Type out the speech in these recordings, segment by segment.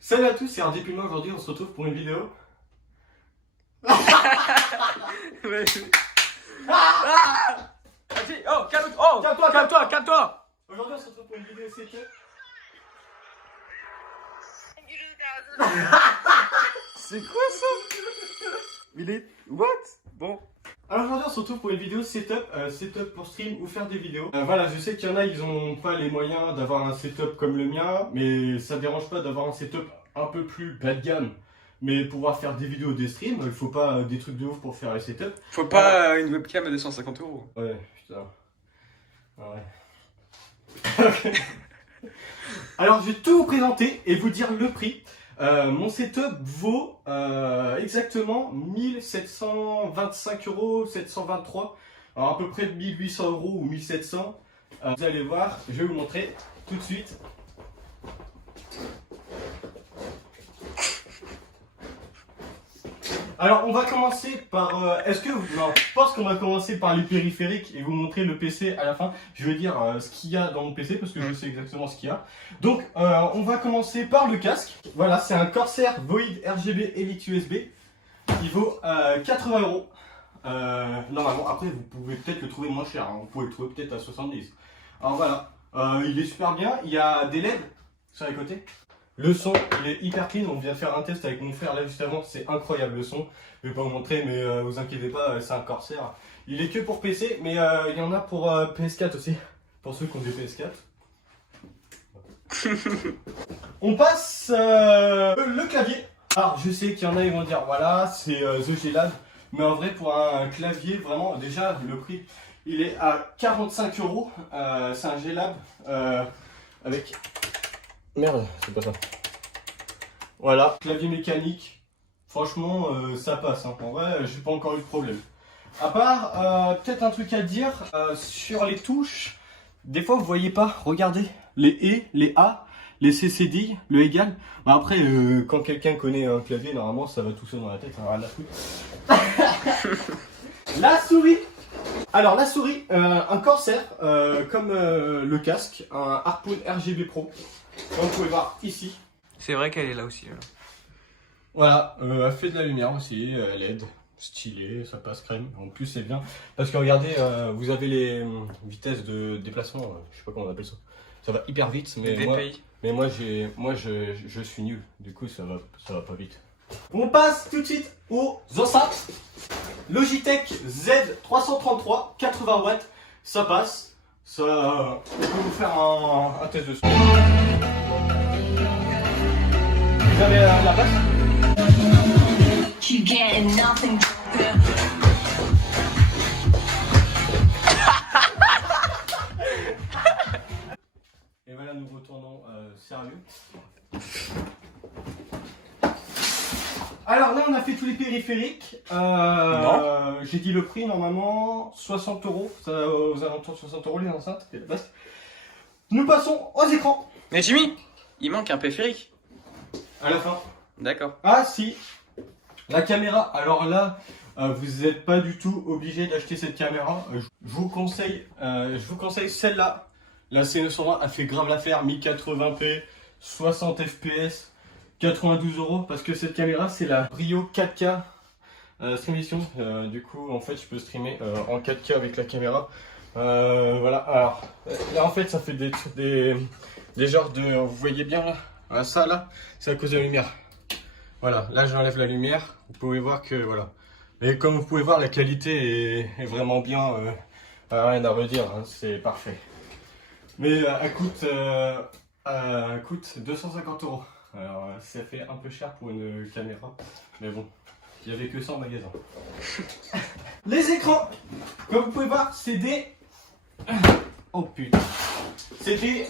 Salut à tous, c'est RD Puma. Aujourd'hui, on se retrouve pour une vidéo. Oh, calme-toi, calme-toi. Aujourd'hui, on se retrouve pour une vidéo setup. C'est quoi ça? Il est... What? Bon. Alors aujourd'hui, on se retrouve pour une vidéo setup, setup pour stream ou faire des vidéos. Voilà, je sais qu'il y en a, ils ont pas les moyens d'avoir un setup comme le mien, mais ça dérange pas d'avoir un setup un peu plus bas de gamme. Mais pouvoir faire des vidéos, des streams, il faut pas des trucs de ouf pour faire les setups. Faut pas une webcam à 250 €. Ouais, putain. Ouais. Alors, je vais tout vous présenter et vous dire le prix. Mon setup vaut exactement 1725 €, 723. Alors, à peu près 1800 € ou 1700. Vous allez voir, je vais vous montrer tout de suite. Alors on va commencer par... non, je pense qu'on va commencer par les périphériques et vous montrer le PC à la fin. Je vais dire ce qu'il y a dans mon PC parce que je sais exactement ce qu'il y a. Donc on va commencer par le casque. Voilà, c'est un Corsair Void RGB Elite USB. Il vaut 80 €. Normalement, après vous pouvez peut-être le trouver moins cher, hein. Vous pouvez le trouver peut-être à 70. Alors voilà, il est super bien. Il y a des LED sur les côtés. Le son, il est hyper clean. On vient de faire un test avec mon frère là juste avant. C'est incroyable le son. Je vais pas vous montrer, mais vous inquiétez pas, c'est un Corsair. Il est que pour PC, mais il y en a pour PS4 aussi. Pour ceux qui ont des PS4. On passe le clavier. Alors je sais qu'il y en a, ils vont dire voilà, c'est The G-Lab. Mais en vrai, pour un clavier, vraiment, déjà le prix, il est à 45 €. C'est un G-Lab avec. Merde, c'est pas ça. Voilà, clavier mécanique. Franchement, ça passe. Hein. En vrai, j'ai pas encore eu de problème. À part, peut-être un truc à dire sur les touches. Des fois, vous voyez pas. Regardez les E, les A, les CCD, le égal. Bah, après, quand quelqu'un connaît un clavier, normalement, ça va tout seul dans la tête. Hein, rien à foutre. La souris. Alors la souris, un Corsair, comme le casque, un Harpoon RGB Pro. Comme vous pouvez voir ici. C'est vrai qu'elle est là aussi. Voilà, elle fait de la lumière aussi, LED, stylé, ça passe crème. En plus c'est bien, parce que regardez, vous avez les vitesses de déplacement, je sais pas comment on appelle ça. Ça va hyper vite, mais moi je suis nul, du coup ça va pas vite. On passe tout de suite aux enceintes. Logitech Z333, 80 watts, ça passe. Ça, on peut vous faire un test de son. Vous avez la basse? Et voilà, nous retournons sérieux. Alors là, on a fait tous les périphériques. J'ai dit le prix, normalement 60 €. Ça, aux alentours de 60 € les enceintes et la basse. Nous passons aux écrans. Mais Jimmy, il manque un périphérique. À la fin. D'accord. Ah si, la caméra. Alors là, vous n'êtes pas du tout obligé d'acheter cette caméra. Je vous conseille celle-là. La C920 a fait grave l'affaire, 1080p, 60 fps, 92 € parce que cette caméra c'est la Brio 4K Streamvision. Du coup en fait je peux streamer en 4K avec la caméra. Voilà. Alors là en fait ça fait des genres de, vous voyez bien là. Voilà, ça là, c'est à cause de la lumière. Voilà, là j'enlève la lumière, vous pouvez voir que voilà. Et comme vous pouvez voir, la qualité est vraiment bien, rien à redire, hein, c'est parfait. Mais elle coûte 250 €. Alors ça fait un peu cher pour une caméra, mais bon, il n'y avait que ça en magasin. Les écrans, comme vous pouvez voir, c'est des... Oh putain. C'est des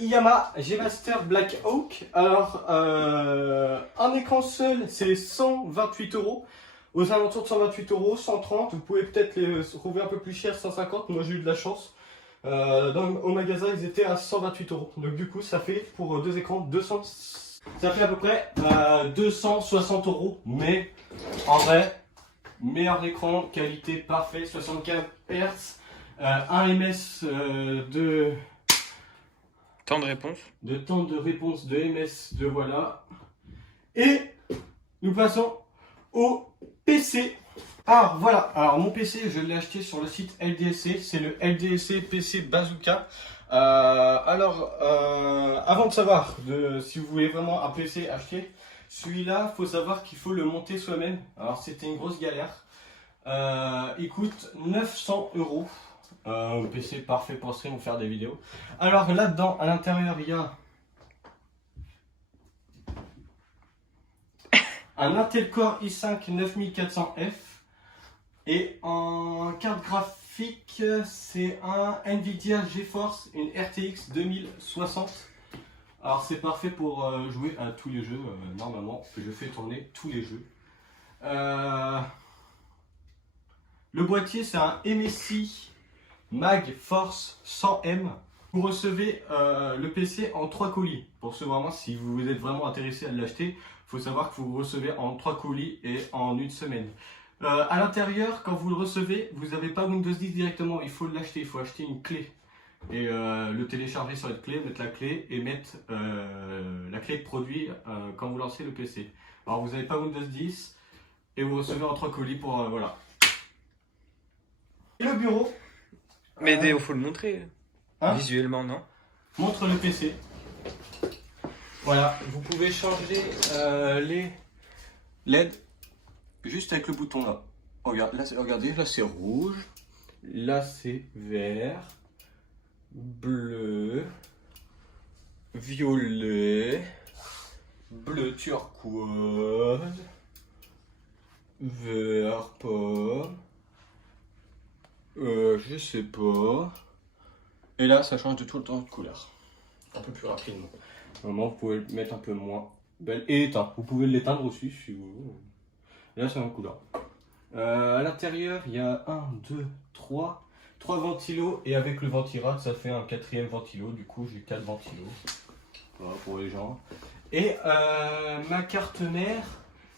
Yamaha G-Master Black Oak. Alors, un écran seul, c'est 128 €. Aux alentours de 128 €, 130. Vous pouvez peut-être les trouver un peu plus cher, 150. Moi, j'ai eu de la chance. Au magasin, ils étaient à 128 €. Donc, du coup, ça fait pour deux écrans 200. Ça fait à peu près 260 €. Mais, en vrai, meilleur écran, qualité parfaite, 75 Hz. 1 ms de Temps de réponse. temps de réponse de ms de voilà. Et nous passons au PC. Alors voilà, alors mon PC je l'ai acheté sur le site LDSC, c'est le LDSC PC Bazooka. Avant de savoir si vous voulez vraiment un PC acheter, celui-là, faut savoir qu'il faut le monter soi-même. Alors c'était une grosse galère. Il coûte 900 €. Un PC parfait pour stream ou faire des vidéos. Alors là-dedans, à l'intérieur, il y a un Intel Core i5 9400F. Et en carte graphique, c'est un Nvidia GeForce, une RTX 2060. Alors c'est parfait pour jouer à tous les jeux. Normalement, je fais tourner tous les jeux. Le boîtier, c'est un MSI Mag Force 100M. Vous recevez le PC en 3 colis. Pour ceux vraiment, si vous êtes vraiment intéressé à l'acheter, il faut savoir que vous le recevez en 3 colis et en une semaine. À l'intérieur, quand vous le recevez, vous n'avez pas Windows 10 directement, il faut l'acheter, il faut acheter une clé. Et le télécharger sur cette clé, mettre la clé et mettre la clé de produit quand vous lancez le PC. Alors vous n'avez pas Windows 10 et vous recevez en 3 colis pour voilà. Et le bureau. Mais il faut le montrer. Hein, visuellement, non? montre le PC. Voilà, vous pouvez changer les LED juste avec le bouton là. Regarde, là, regardez, là c'est rouge, là c'est vert, bleu, violet, bleu turquoise, vert pomme, je sais pas. Et là ça change de tout le temps de couleur, un peu plus rapidement. Normalement vous pouvez le mettre un peu moins belle et éteint. Vous pouvez l'éteindre aussi si vous voulez. Là c'est en couleur. À l'intérieur il y a 1, 2, 3 ventilos et avec le ventirad ça fait un 4e ventilo. Du coup j'ai 4 ventilos. Voilà pour les gens. Et ma carte mère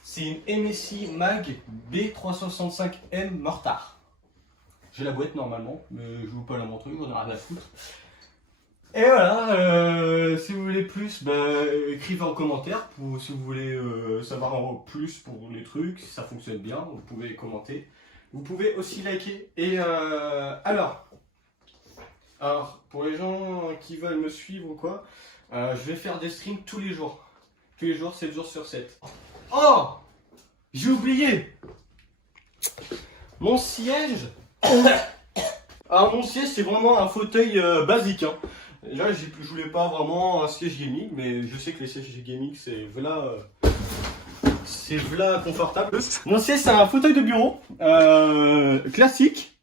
c'est une MSI Mag B365M Mortar. J'ai la boîte normalement, mais je ne vais pas la montrer, j'en ai rien à foutre. Et voilà, si vous voulez plus, écrivez en commentaire si vous voulez savoir en plus pour les trucs, si ça fonctionne bien, vous pouvez commenter. Vous pouvez aussi liker. Et alors, pour les gens qui veulent me suivre ou quoi, je vais faire des streams tous les jours. Tous les jours, 7 jours sur 7. Oh, j'ai oublié mon siège. Alors mon siège c'est vraiment un fauteuil basique hein. Là je voulais pas vraiment un siège gaming, mais je sais que les sièges gaming c'est voilà confortable. Mon siège c'est un fauteuil de bureau classique,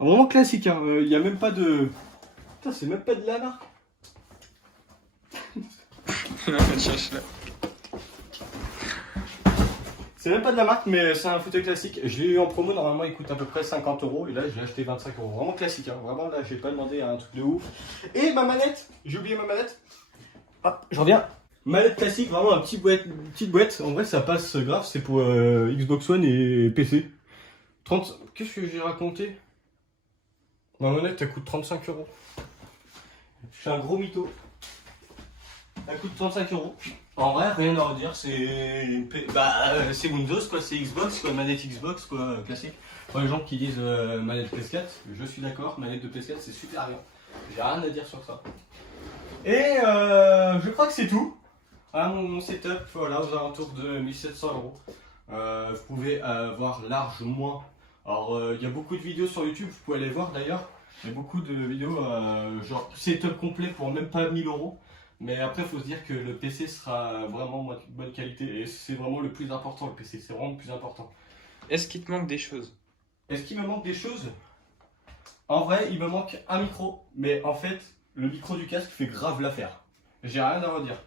vraiment classique hein. Il y a même pas de... Putain c'est même pas de la marque. C'est même pas de la marque, mais c'est un fauteuil classique. Je l'ai eu en promo, normalement il coûte à peu près 50 €. Et là j'ai acheté 25 €. Vraiment classique, hein. Vraiment là j'ai pas demandé un truc de ouf. Et ma manette, j'ai oublié ma manette. Hop, je reviens. Manette classique, vraiment une petite boîte. En vrai ça passe grave, c'est pour Xbox One et PC. 30... Qu'est-ce que j'ai raconté? Ma manette elle coûte 35 €. Je suis un gros mytho. Elle coûte 35 €. En vrai, rien à redire, c'est Windows quoi, c'est Xbox quoi, manette Xbox quoi, classique. Pour les gens qui disent manette PS4, je suis d'accord, manette de PS4 c'est super bien. J'ai rien à dire sur ça. Et je crois que c'est tout. Mon setup, voilà, aux alentours de 1700 €. Vous pouvez avoir large moins. Alors il y a beaucoup de vidéos sur YouTube, vous pouvez aller voir d'ailleurs. Il y a beaucoup de vidéos genre setup complet pour même pas 1000 €. Mais après, il faut se dire que le PC sera vraiment de bonne qualité et c'est vraiment le plus important, le PC, c'est vraiment le plus important. Est-ce qu'il te manque des choses? Est-ce qu'il me manque des choses? En vrai, il me manque un micro, mais en fait, le micro du casque fait grave l'affaire. J'ai rien à redire.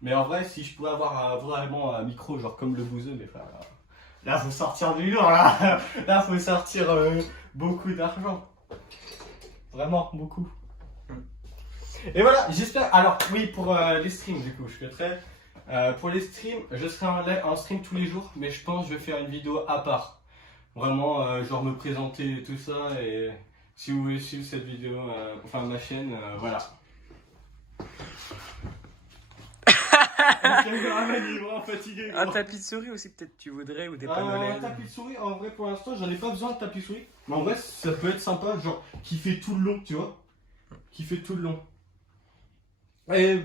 Mais en vrai, si je pouvais avoir vraiment un micro, genre comme le Bouzeux, mais enfin, là, faut sortir du lourd, là. Là, faut sortir beaucoup d'argent. Vraiment, beaucoup. Et voilà, j'espère. Alors, oui, pour les streams, du coup, je souhaiterais. Pour les streams, je serai en stream tous les jours, mais je pense que je vais faire une vidéo à part. Vraiment, genre me présenter et tout ça. Et si vous voulez suivre cette vidéo, enfin ma chaîne, voilà. caméraman il est vraiment fatigué. Un gros. tapis de souris aussi, peut-être tu voudrais, ou des Un panneaux LED. tapis de souris, en vrai pour l'instant j'en ai pas besoin de tapis de souris. Mais en vrai ça peut être sympa, genre qui fait tout le long, tu vois. Qui fait tout le long. Et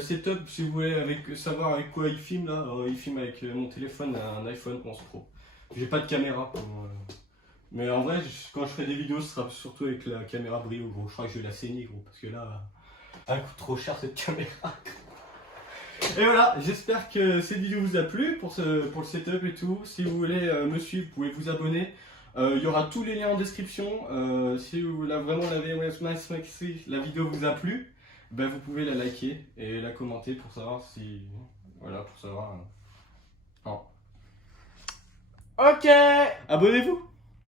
c'est top si vous voulez savoir avec quoi il filme là. Il filme avec mon téléphone, un iPhone 11 Pro. J'ai pas de caméra. Mais en vrai, quand je ferai des vidéos, ce sera surtout avec la caméra Brio, gros. Je crois que je vais la saigner, gros, parce que là, elle coûte trop cher cette caméra. Et voilà, j'espère que cette vidéo vous a plu pour le setup et tout. Si vous voulez me suivre, vous pouvez vous abonner. Il y aura tous les liens en description. Si vous voulez vraiment la vidéo vous a plu, ben vous pouvez la liker et la commenter pour savoir si. Voilà, pour savoir. Non. Ok. Abonnez-vous!